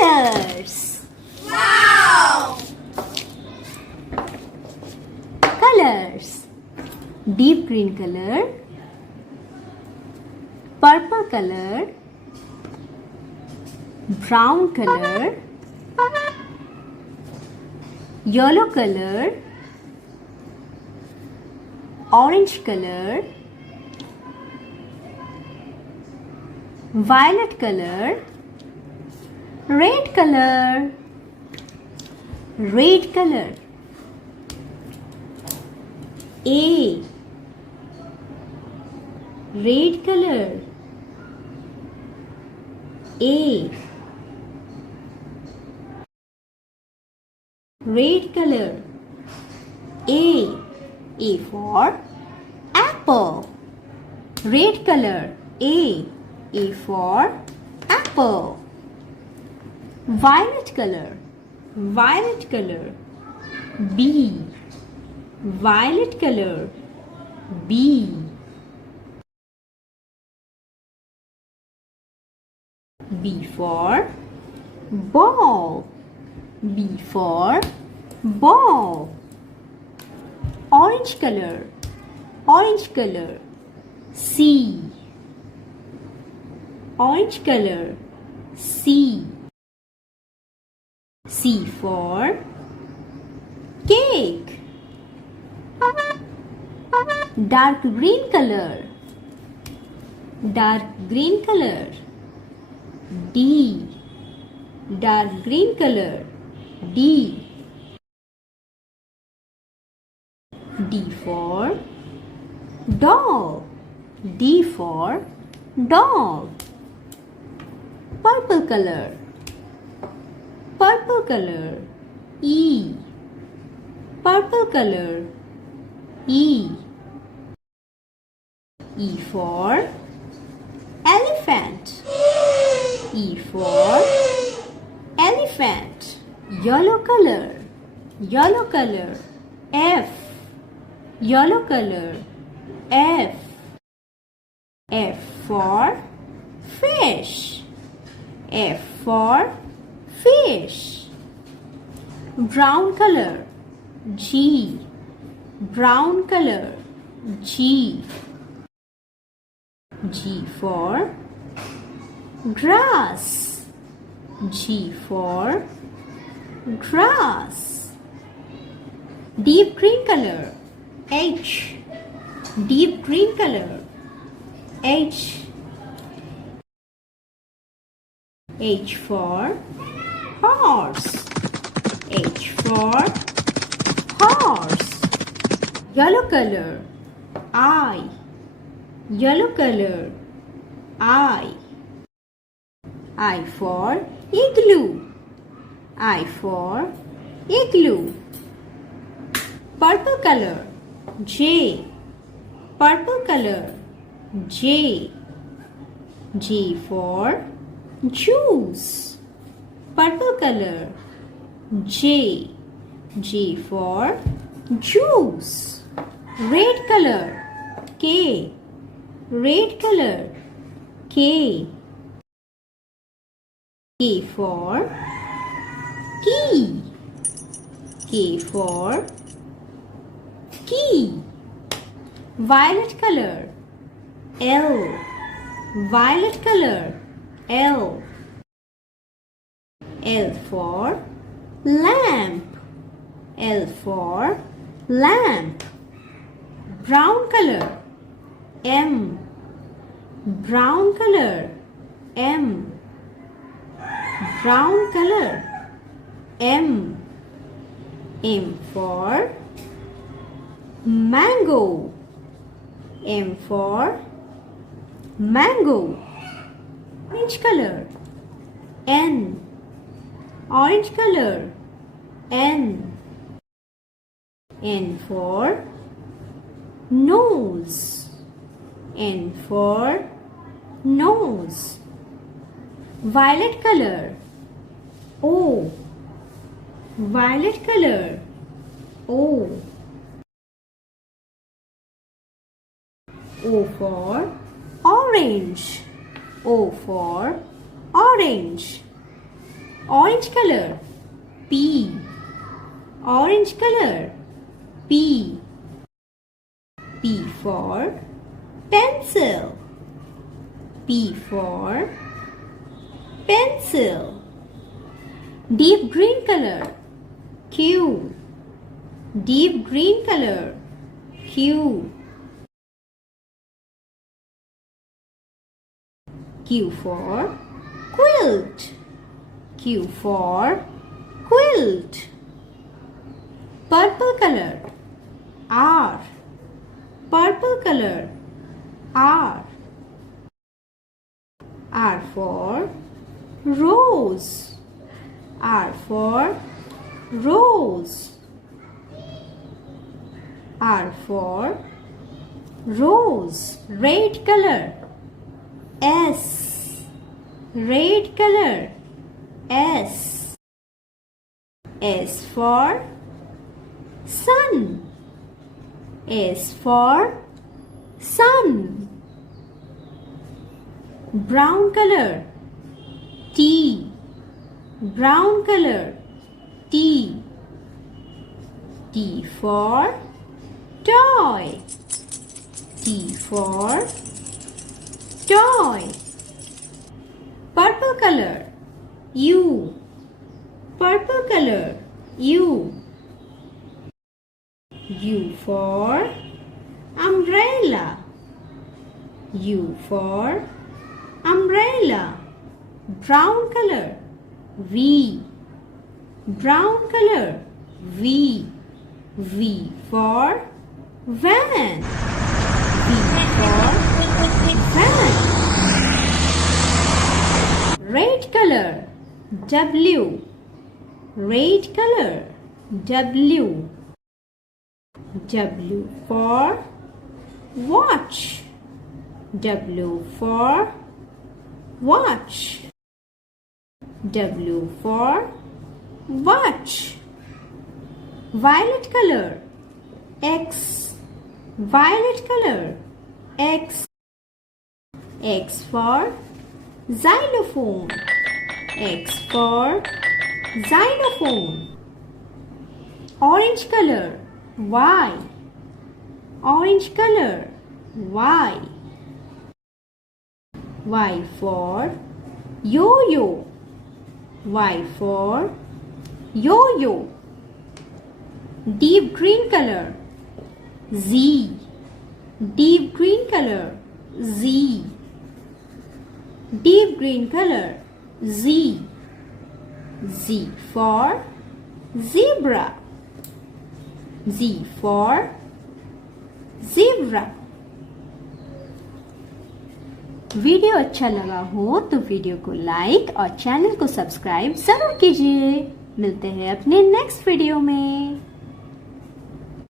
Colors. Wow! Colors. Deep green color, purple color, brown color, yellow color, orange color, violet color, red color, red color. A, red color. A, red color. A for apple. Red color. A for apple. Violet color. Violet color. B, violet color. B. B for ball. B for ball. Orange color. Orange color. C, orange color. C. C for cake. Dark green color. Dark green color. D, dark green color. D. D for dog. D for dog. Purple color. Purple color. E, purple color. E. E for elephant. E for elephant. Yellow color. Yellow color. F, yellow color. F. F for fish. F for fish. Brown color. G, brown color. G. G for grass. G for grass. Deep green color. H, deep green color. H. H for horse. H for horse. Yellow color. I, yellow color. I. I for igloo. I for igloo. Purple color. J, purple color. J. J for juice. Purple color. J. J for juice. Red color. K, red color. K. K for key. K for key. Violet color. L, violet color. L. L for lamp. L for lamp. Brown color. M, brown color. M. Brown color. M. M for mango. M for mango. Orange color. N, orange color. N. N for nose. N for nose. Violet color. O, violet color. O. O for orange. O for orange. orange color, P. Orange color, P. P for pencil, P for pencil. Deep green color, Q. Deep green color, Q. Q for quilt, Q for quilt. Purple color, R. Purple color, R. R for rose, R for rose. R for rose. Red color, S. Red color, S. S for sun, S for sun. Brown color, T. Brown color, T. T for toy, T for toy. Purple color, U. Purple color, U. U for umbrella, U for umbrella. Brown color, V. Brown color, V. V for van, V for van. Red color, W. Red color, W. W for watch, W for watch. W for watch. Violet color, X. Violet color, X. X for xylophone, X for xylophone. Orange color, Y. Orange color, Y. Y for yo-yo, Y for yo-yo. Deep green color, Z. Deep green color, Z. Deep green color, Z. Z for zebra, Z for zebra. Video अच्छा लगा हो तो video को like और channel को subscribe जरूर कीजिए। मिलते हैं अपने नेक्स्ट वीडियो में।